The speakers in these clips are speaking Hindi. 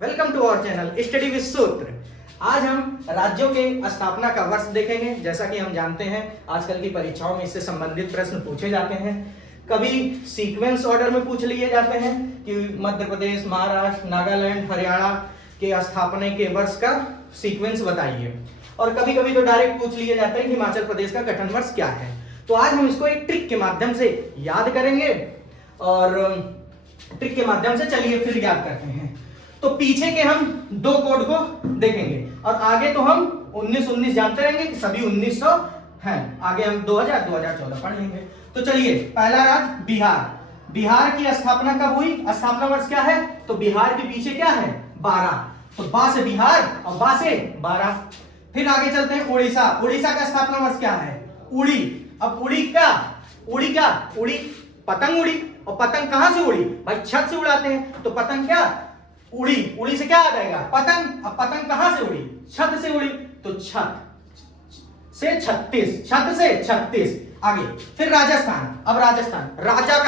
Welcome to our channel study with Sutra. आज हम राज्यों के स्थापना का वर्ष देखेंगे। जैसा कि हम जानते हैं आजकल की परीक्षाओं में इससे संबंधित प्रश्न पूछे जाते हैं। कभी सीक्वेंस ऑर्डर में पूछ लिए जाते हैं कि मध्य प्रदेश, महाराष्ट्र, नागालैंड, हरियाणा के स्थापना के वर्ष का सीक्वेंस बताइए। और कभी कभी तो डायरेक्ट पूछ लिए जाते हैं कि हिमाचल प्रदेश का गठन वर्ष क्या है। तो आज हम इसको एक ट्रिक के माध्यम से याद करेंगे और ट्रिक के माध्यम से चलिए फिर याद करते हैं। तो पीछे के हम दो कोड को देखेंगे और आगे तो हम 1919 जानते रहेंगे कि सभी 1900 हैं। आगे हम 2014 पढ़ लेंगे। तो चलिए, पहला राज्य बिहार। बिहार की स्थापना कब हुई? स्थापना वर्ष क्या है? तो बिहार के पीछे क्या है? 12। तो बा से बिहार और बा से 12। फिर आगे चलते हैं उड़ीसा। उड़ीसा का स्थापना वर्ष क्या है? उड़ी। अब उड़ी क्या? उड़ी पतंग उड़ी। और पतंग कहां से उड़ी? भाई छत से उड़ाते हैं। तो पतंग क्या? उड़ी। उड़ी से क्या आ जाएगा? पतंग। अब पतंग कहां से उड़ी? छत से उड़ी। तो छत से 36। छत से 36। आगे फिर राजस्थान। अब राजस्थान, राजा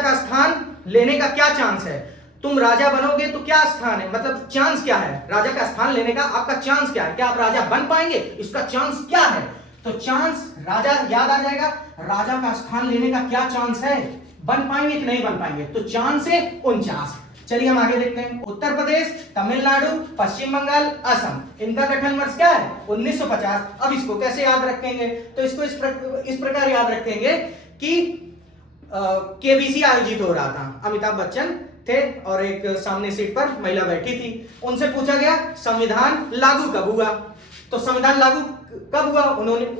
का स्थान लेने का क्या चांस है? तुम राजा बनोगे तो क्या स्थान है, मतलब चांस क्या है? राजा का स्थान लेने का आपका चांस क्या है? क्या आप राजा बन पाएंगे? इसका चांस क्या है? तो चांस राजा याद आ जाएगा। राजा का स्थान लेने का क्या चांस है? बन पाएंगे कि नहीं बन पाएंगे? तो चांस है 49। चलिए हम आगे देखते हैं। उत्तर प्रदेश, तमिलनाडु, पश्चिम बंगाल, असम, इनका गठन वर्ष क्या है? 1950। अब इसको कैसे याद रखेंगे? तो इसको इस प्रकार याद रखेंगे कि केबीसी आयोजित हो रहा था। अमिताभ बच्चन थे और एक सामने सीट पर महिला बैठी थी। उनसे पूछा गया संविधान लागू कब हुआ? तो संविधान लागू कब हुआ?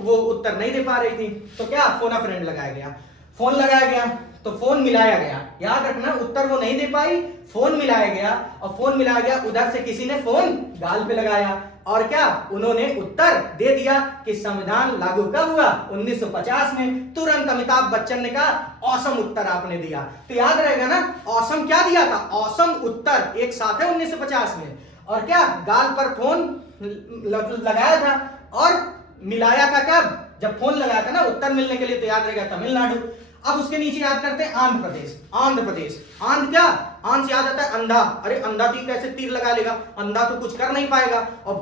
वो उत्तर नहीं दे पा रही थी। तो क्या? फोन अ फ्रेंड लगाया गया। फोन लगाया गया तो फोन मिलाया गया। याद रखना, उत्तर वो नहीं दे पाई, फोन मिलाया गया। और फोन मिलाया गया, उधर से किसी ने फोन गाल पे लगाया और क्या? उन्होंने उत्तर दे दिया कि संविधान लागू कब हुआ? 1950 में। तुरंत अमिताभ बच्चन ने कहा औसम उत्तर आपने दिया। तो याद रहेगा ना, औसम क्या दिया था? औसम उत्तर एक साथ है 1950 में। और क्या? गाल पर फोन लगाया था और मिलाया था कब? जब फोन लगाया था ना उत्तर मिलने के लिए। तो याद रहेगा तमिलनाडु। अब उसके नीचे याद करते हैं आंध्र प्रदेश। आंध्र क्या? आंध्र से याद आता है अंधा। अरे अंधा तीर कैसे तीर लगा लेगा? अंधा तो कुछ कर नहीं पाएगा। और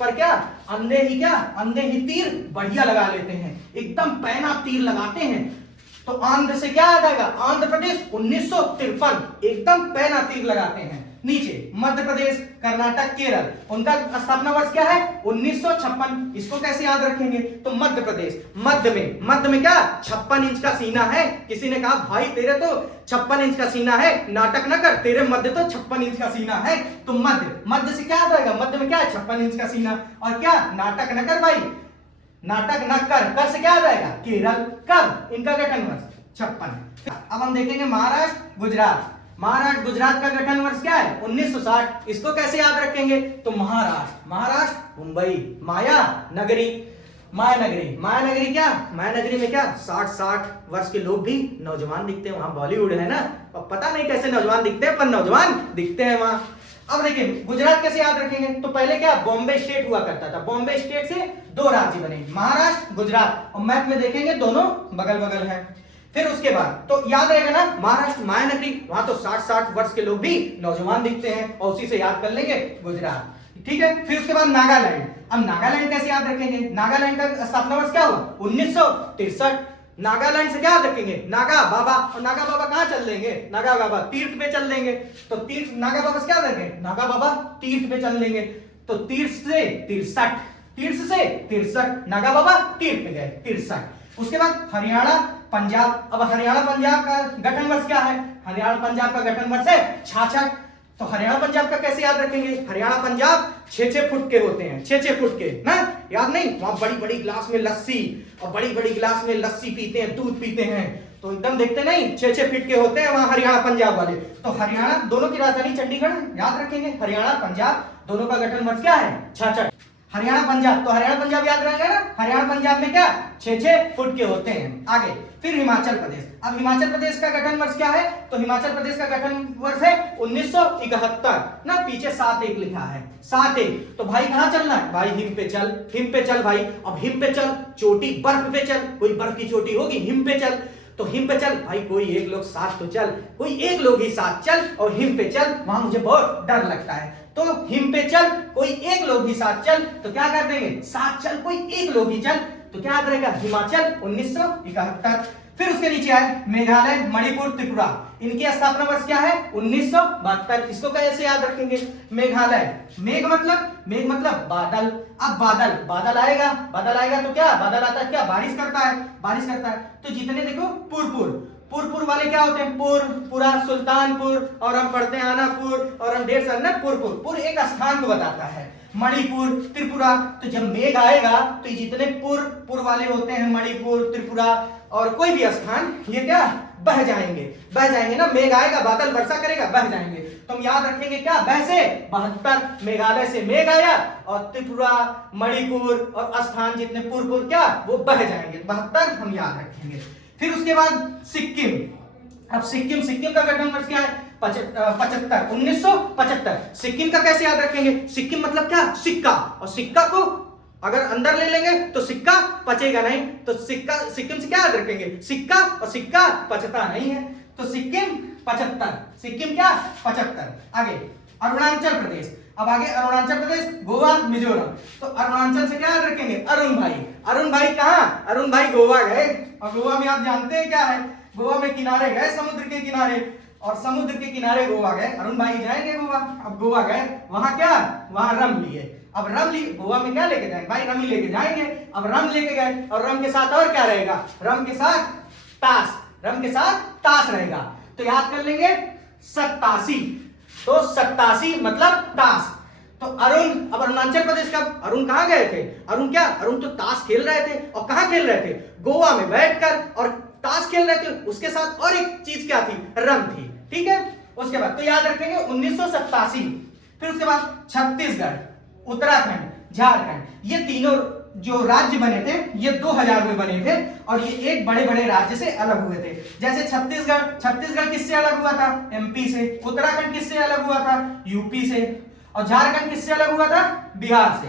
पर क्या? अंधे ही तीर बढ़िया लगा लेते हैं, एकदम पैना तीर लगाते हैं। तो आंध्र से क्या आ जाएगा? आंध्र प्रदेश 1953, एकदम पैना तीर लगाते हैं। नीचे मध्य प्रदेश, कर्नाटक, केरल, उनका स्थापना वर्ष क्या है? 1956। इसको कैसे याद रखेंगे? तो मध्य प्रदेश, मध्य में क्या? 56 इंच का सीना है। किसी ने कहा भाई तेरे तो 56 इंच का सीना है, नाटक न कर, तेरे मध्य तो 56 इंच का सीना है। तो मध्य से क्या आ जाएगा? मध्य में क्या है? 56 इंच का सीना। और क्या? नाटक न कर भाई, नाटक न कर से क्या आ जाएगा? केरल। कब इनका गठन वर्ष? 56। अब हम देखेंगे महाराष्ट्र, गुजरात का गठन वर्ष क्या है? 1960। इसको कैसे याद रखेंगे? तो महाराष्ट्र मुंबई, माया नगरी क्या? माया नगरी में क्या? 60 वर्ष के लोग भी नौजवान दिखते हैं। वहां बॉलीवुड है ना, पता नहीं कैसे नौजवान दिखते हैं, पर नौजवान दिखते हैं वहां। अब देखिए गुजरात कैसे याद रखेंगे? तो पहले क्या? बॉम्बे स्टेट हुआ करता था। बॉम्बे स्टेट से दो राज्य बने, महाराष्ट्र, गुजरात। और मैप में देखेंगे दोनों बगल बगल है। फिर उसके बाद तो याद रहेगा ना, महाराष्ट्र माया नगरी, वहां तो 60 वर्ष के लोग भी नौजवान दिखते हैं। और उसी से याद कर लेंगे गुजरात। ठीक है। फिर उसके बाद नागालैंड। अब नागालैंड कैसे याद रखेंगे? नागालैंड का स्थापना वर्ष क्या हुआ? 1963। नागालैंड से क्या याद रखेंगे? नागा बाबा। और नागा बाबा कहां चल देंगे? नागा बाबा तीर्थ पे चल देंगे। तो तीर्थ, नागा बाबा से क्या देंगे? नागा बाबा तीर्थ पे चल देंगे। तो तीर्थ से 63, नागा बाबा तीर्थ पे गए 63। उसके बाद हरियाणा पंजाब। अब हरियाणा पंजाब का गठन वर्ष क्या है? हरियाणा पंजाब का गठन वर्ष है 66। तो हरियाणा पंजाब का कैसे याद रखेंगे? हरियाणा पंजाब 6 फुट के होते हैं, 6 फुट के ना, याद नहीं? वहां बड़ी गिलास में लस्सी, और बड़ी गिलास में लस्सी पीते हैं, दूध पीते हैं। तो एकदम देखते नहीं, 6 फीट के होते हैं वहां हरियाणा पंजाब वाले। तो हरियाणा, दोनों की राजधानी चंडीगढ़, याद रखेंगे। हरियाणा पंजाब दोनों का गठन वर्ष क्या है? 66। हरियाणा पंजाब, तो हरियाणा पंजाब याद रहेगा ना। हरियाणा पंजाब में क्या? 6 फुट के होते हैं। आगे फिर हिमाचल प्रदेश। अब हिमाचल प्रदेश का गठन वर्ष क्या है? तो हिमाचल प्रदेश का गठन वर्ष है 1971 ना, पीछे 71 लिखा है, 71। तो भाई कहां चलना है? भाई हिम पे चल भाई। अब हिम पे चल, चोटी बर्फ पे चल, कोई बर्फ की चोटी होगी, हिम पे चल। तो हिम पे चल भाई, कोई एक लोग साथ तो चल, कोई एक लोग ही साथ चल, और हिम पे चल वहां मुझे बहुत डर लगता है, तो हिम पे चल कोई एक लोग ही साथ चल, तो क्या कर देंगे, साथ चल कोई एक लोग ही चल, तो क्या याद रहेगा, हिमाचल 1971। फिर उसके नीचे आए मेघालय, मणिपुर, त्रिपुरा, इनकी स्थापना वर्ष क्या है, 1972। इसको कैसे याद रखेंगे, मेघालय, मेघ मतलब बादल। अब बादल आएगा तो क्या, बादल आता है क्या, बारिश करता है। तो जितने देखो पुर वाले क्या होते हैं, पुरा, सुल्तानपुर, और हम पढ़ते हैं आनापुर, और हम ढेर सारे पुर एक स्थान को बताता है। मणिपुर, त्रिपुरा, तो जब मेघ आएगा तो जितने पुर वाले होते हैं, मणिपुर, त्रिपुरा और कोई भी स्थान, ये क्या बह जाएंगे ना, मेघ आएगा, बादल वर्षा करेगा, बह जाएंगे। तो हम याद रखेंगे क्या, बह से 72, मेघालय से मेघ आया, और त्रिपुरा, मणिपुर और स्थान जितने पुर क्या, वो बह जाएंगे, 72 हम याद रखेंगे। फिर उसके बाद सिक्किम। अब सिक्किम का गठन वर्ष क्या है, 75, 1975। सिक्किम का कैसे याद रखेंगे, सिक्किम मतलब क्या, सिक्का, और सिक्का को अगर अंदर ले लेंगे तो सिक्का पचेगा नहीं, तो सिक्किम से क्या याद रखेंगे, सिक्का, और सिक्का पचता नहीं है, तो सिक्किम 75, सिक्किम क्या 75। आगे अरुणाचल प्रदेश। अब आगे अरुणाचल प्रदेश, गोवा, मिजोरम, तो अरुणाचल से क्या याद रखेंगे, अरुण भाई कहाँ, अरुण भाई गोवा गए, और गोवा में आप जानते हैं क्या है, गोवा में किनारे गए, समुद्र के किनारे, और समुद्र के किनारे गोवा गए, अरुण भाई जाएंगे गोवा। अब गोवा गए, वहां क्या, वहां रम लिए। अब रम लिए, गोवा में क्या लेके जाएंगे भाई, रम ही लेके जाएंगे। अब रम लेके गए, और रम के साथ और क्या रहेगा, रम के साथ ताश रहेगा, तो याद कर लेंगे 87, तो 87 मतलब ताश। तो अरुण, अब अरुणाचल प्रदेश का अरुण कहां गए थे, अरुण तो ताश खेल रहे थे, और कहां खेल रहे थे, गोवा में बैठकर, और ताश खेल रहे थे, उसके साथ और एक चीज क्या थी, रम थी, ठीक है। उसके बाद तो याद रखेंगे 1987। फिर उसके बाद छत्तीसगढ़, उत्तराखंड, झारखंड, ये तीनों जो राज्य बने थे, ये 2000 में बने थे, और ये एक बड़े बड़े राज्य से अलग हुए थे। जैसे छत्तीसगढ़ किससे अलग हुआ था, एमपी से। उत्तराखंड किससे अलग हुआ था, यूपी से। और झारखंड किससे अलग हुआ था, बिहार से।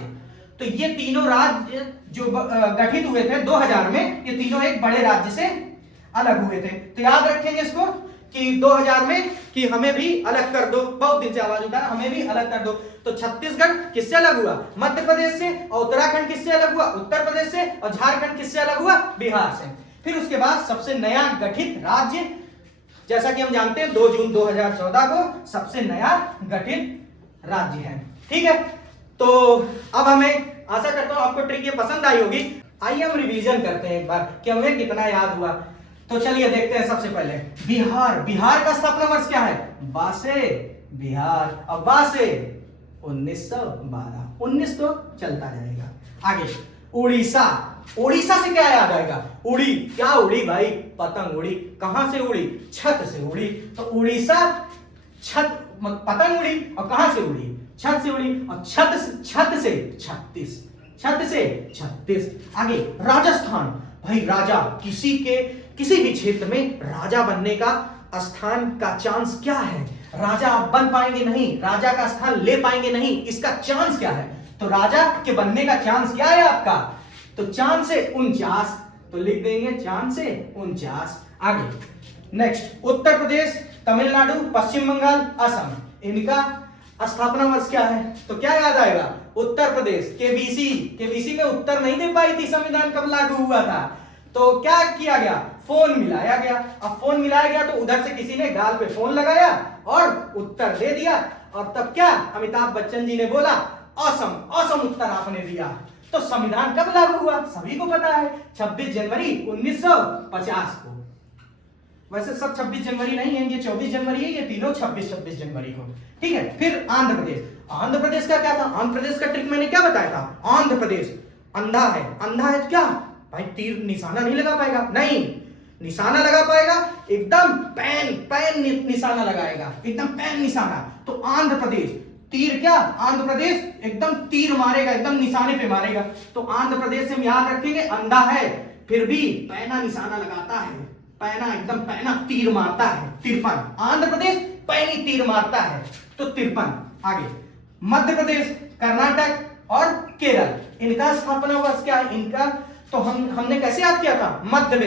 तो ये तीनों राज्य जो गठित हुए थे 2000 में, ये तीनों एक बड़े राज्य से अलग हुए थे। तो याद रखेंगे इसको कि 2000 में कि हमें भी अलग कर दो, बहुत दिन से आवाज उठा, हमें भी अलग कर दो। तो छत्तीसगढ़ किससे अलग हुआ, मध्य प्रदेश से, और उत्तराखंड किससे अलग हुआ, उत्तर प्रदेश से, और झारखंड किससे अलग हुआ, बिहार से। फिर उसके बाद सबसे नया गठित राज्य, जैसा कि हम जानते हैं 2 जून 2014 को सबसे नया गठित राज्य है, ठीक है। तो अब हमें आशा करता हूं आपको ट्रिक ये पसंद आई होगी। आइए हम रिवीजन करते हैं एक बार कि हमें कितना याद हुआ। तो चलिए देखते हैं। सबसे पहले बिहार का स्थापना वर्ष क्या है, बासे बिहार, और बासे 1912, 19 तो चलता जाएगा। आगे उड़ीसा से क्या याद आएगा, क्या उड़ी भाई, पतंग उड़ी। कहां से उड़ी, छत से उड़ी। तो उड़ीसा छत, पतंग उड़ी, और कहां से उड़ी, छत से उड़ी, और छत से 36। आगे राजस्थान, भाई राजा, किसी भी क्षेत्र में राजा बनने का स्थान का चांस क्या है, राजा बन पाएंगे नहीं, राजा का स्थान ले पाएंगे नहीं, इसका चांस क्या है। तो राजा के बनने का चांस क्या है आपका, तो चांस है 49, तो लिख देंगे चांस है 49। आगे नेक्स्ट उत्तर प्रदेश, तमिलनाडु, पश्चिम बंगाल, असम, इनका स्थापना वर्ष क्या है, तो क्या याद आएगा, उत्तर प्रदेश। केबीसी में उत्तर नहीं दे पाई थी संविधान कब लागू हुआ था, तो क्या किया गया, फोन मिलाया गया। अब फोन मिलाया गया तो उधर से किसी ने गाल पे फोन लगाया और उत्तर दे दिया, और तब क्या अमिताभ बच्चन जी ने बोला ऑसम उत्तर आपने दिया। तो संविधान कब लागू हुआ सभी को पता है, 26 जनवरी 1950 को। वैसे सब 26 जनवरी नहीं है, ये 24 जनवरी है, ये तीनों 26 जनवरी को, ठीक है। फिर आंध्र प्रदेश का क्या था, आंध्र प्रदेश का ट्रिक मैंने क्या बताया था, आंध्र प्रदेश अंधा है तो क्या भाई, तीर निशाना नहीं लगा पाएगा, नहीं निशाना लगा पाएगा, एकदम पैन निशाना लगाएगा, एकदम पैन निशाना। तो आंध्र प्रदेश तीर क्या, आंध्र प्रदेश एकदम तीर मारेगा, एकदम निशाने पे मारेगा। तो आंध्र प्रदेश से हम याद रखेंगे अंधा है फिर भी पैना निशाना लगाता है, पैना एकदम पैना तीर मारता है, 53। आंध्र प्रदेश पैनी तीर मारता है, तो 53। आगे मध्य प्रदेश, कर्नाटक और केरल, इनका स्थापना वर्ष क्या है, इनका तो हमने कैसे याद किया था? मध्य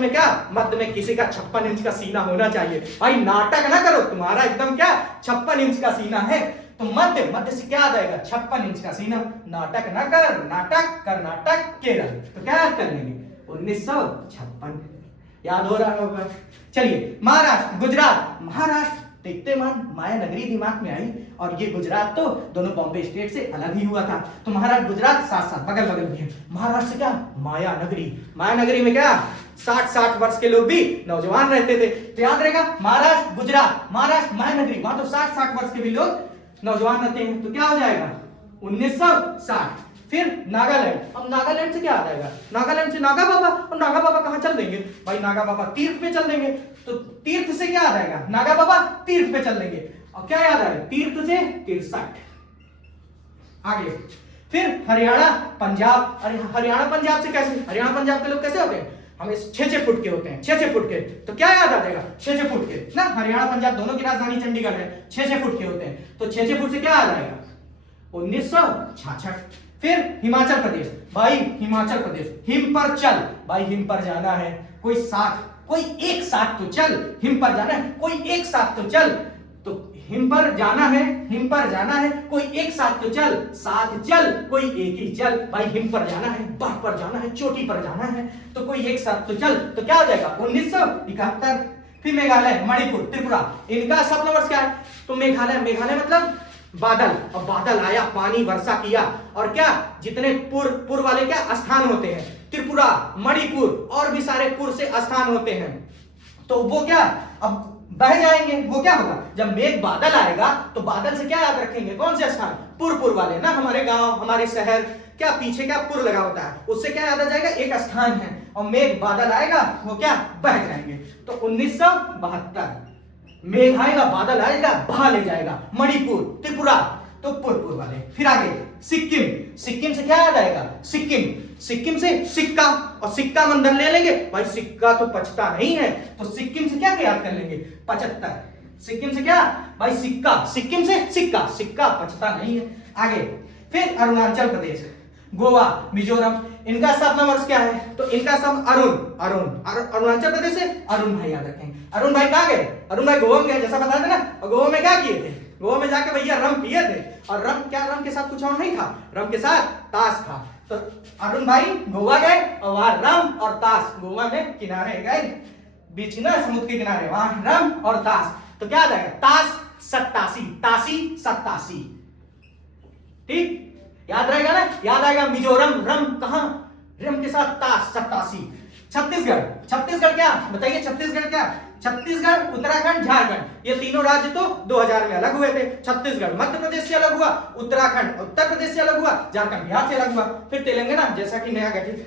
में क्या? मध्य में किसी का 56 इंच का सीना होना चाहिए। भाई नाटक ना करो, तुम्हारा एकदम क्या 56 इंच का सीना है, तो मध्य से क्या आ जाएगा? 56 इंच का सीना। नाटक ना कर, नाटक कर्नाटक केरल, तो क्या याद कर लेंगे? 1956 याद हो रहा होगा। चलिए महाराष्ट्र, गुजरात, महाराष्ट्र देखते मान माया नगरी दिमाग में आई, और ये गुजरात तो दोनों बॉम्बे स्टेट से अलग ही हुआ था, तो महाराष्ट्र गुजरात साथ साथ बगल बगल में है। महाराष्ट्र से क्या? माया नगरी में क्या 60 वर्ष के लोग भी नौजवान रहते थे, तो याद रहेगा महाराष्ट्र गुजरात, महाराष्ट्र माया नगरी, वहां तो 60 वर्ष के भी लोग नौजवान रहते हैं, तो क्या हो जाएगा? 1960। फिर नागालैंड, अब नागालैंड से क्या आ जाएगा? नागालैंड से नागा बाबा, और नागा बाबा कहां चल देंगे? भाई नागा बाबा तीर्थ पे चल देंगे, तो तीर्थ से क्या आ जाएगा? नागा बाबा तीर्थ पे चल देंगे, और क्या याद आएगा? तीर्थ से 63। आगे फिर हरियाणा पंजाब, अरे हरियाणा पंजाब से कैसे? हरियाणा पंजाब के लोग कैसे होते हैं? हमें 6 फुट के होते हैं, 6 फुट के, तो क्या याद आ जाएगा? 6 फुट के ना, हरियाणा पंजाब दोनों की राजधानी चंडीगढ़ है, 6 फुट के होते हैं, तो 6 फुट से क्या आ जाएगा? 1966। फिर हिमाचल प्रदेश, भाई हिमाचल प्रदेश, हिम पर चल, भाई हिम पर जाना है, कोई एक साथ तो चल, हिम पर जाना है, कोई एक साथ तो चल, तो हिम पर जाना है, कोई एक साथ तो चल, साथ चल, कोई एक ही चल, भाई हिम पर जाना है, बर्फ पर जाना है, चोटी पर जाना है, तो कोई एक साथ तो चल, तो क्या हो जाएगा? 1971। फिर मेघालय, मणिपुर, त्रिपुरा, इनका स्वप्न वर्ष क्या है? तो मेघालय मतलब बादल, और बादल आया, पानी वर्षा किया, और क्या जितने पुर वाले क्या स्थान होते हैं, त्रिपुरा, मणिपुर और भी सारे पुर से स्थान होते हैं, तो वो क्या अब बह जाएंगे। वो क्या होगा? जब मेघ बादल आएगा तो बादल से क्या याद रखेंगे? कौन से स्थान? पुर वाले ना, हमारे गांव, हमारे शहर, क्या पीछे क्या पुर लगा होता है, उससे क्या याद आ जाएगा? एक स्थान है, और मेघ बादल आएगा, वो क्या बह जाएंगे। तो 1972 मेघ आएगा, बादल आएगा, बहा ले जाएगा, मणिपुर, त्रिपुरा, तो पुर वाले। फिर आगे सिक्किम से क्या याद आएगा? सिक्किम से सिक्का, और सिक्का मंदिर ले लेंगे, भाई सिक्का तो पचता नहीं है, तो सिक्किम से क्या याद कर लेंगे? 75। सिक्किम से क्या? भाई सिक्किम से सिक्का पचता नहीं है। आगे फिर अरुणाचल प्रदेश, गोवा, मिजोरम, इनका स्थापना वर्ष क्या है? तो इनका सब अरुणाचल प्रदेश से अरुण भाई याद रखेंगे। अरुण भाई कहाँ गए? अरुण भाई गोवा में गए, जैसा बताया था ना, और गोवा में क्या किए थे? गोवा में जाके भैया रम पिए थे, और रम के साथ कुछ और नहीं था, रम के साथ ताश था, तो अरुण भाई गोवा गए, और वहां रम और ताश, गोवा में किनारे गए, बीच ना समुद्र के किनारे, वहां रम और ताश, तो क्या आ जाएगा? ताश 87, ठीक याद रहेगा ना? याद आएगा। मिजोरम, रम कहां? रम के साथ ताश, 87। छत्तीसगढ़ क्या बताइए? छत्तीसगढ़, उत्तराखंड, झारखंड, ये तीनों राज्य तो 2000 में अलग हुए थे। छत्तीसगढ़ मध्य प्रदेश से अलग हुआ, उत्तराखंड उत्तर प्रदेश से अलग हुआ, झारखंड बिहार से अलग हुआ। फिर तेलंगाना जैसा कि नया गठित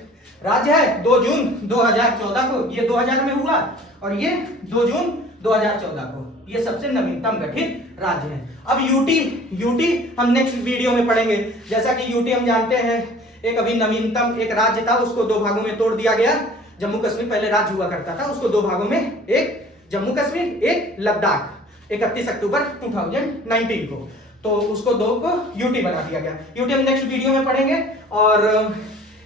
राज्य है 2 जून 2014 को, ये 2000 में हुआ, और ये 2 जून 2014 को, ये सबसे नवीनतम गठित राज्य है। अब यूटी हम नेक्स्ट वीडियो में पढ़ेंगे। जैसा कि यूटी हम जानते हैं एक अभी नवीनतम एक राज्य था, उसको 2 भागों में तोड़ दिया गया। जम्मू कश्मीर पहले राज्य हुआ करता था, उसको 2 भागों में, एक जम्मू कश्मीर, एक लद्दाख, 31 अक्टूबर 2019 को, तो उसको 2 को यूटी बना दिया गया। यूटी हम नेक्स्ट वीडियो में पढ़ेंगे। और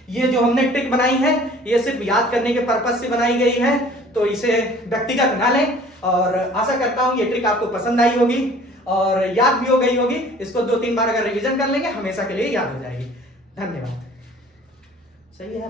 ये जो हमने ट्रिक बनाई है, ये सिर्फ याद करने के पर्पज से बनाई गई है, तो इसे व्यक्तिगत ना लें, और आशा करता हूं ये ट्रिक आपको पसंद आई होगी और याद भी हो गई होगी। इसको 2-3 बार अगर रिवीजन कर लेंगे, हमेशा के लिए याद हो जाएगी। धन्यवाद। सही है।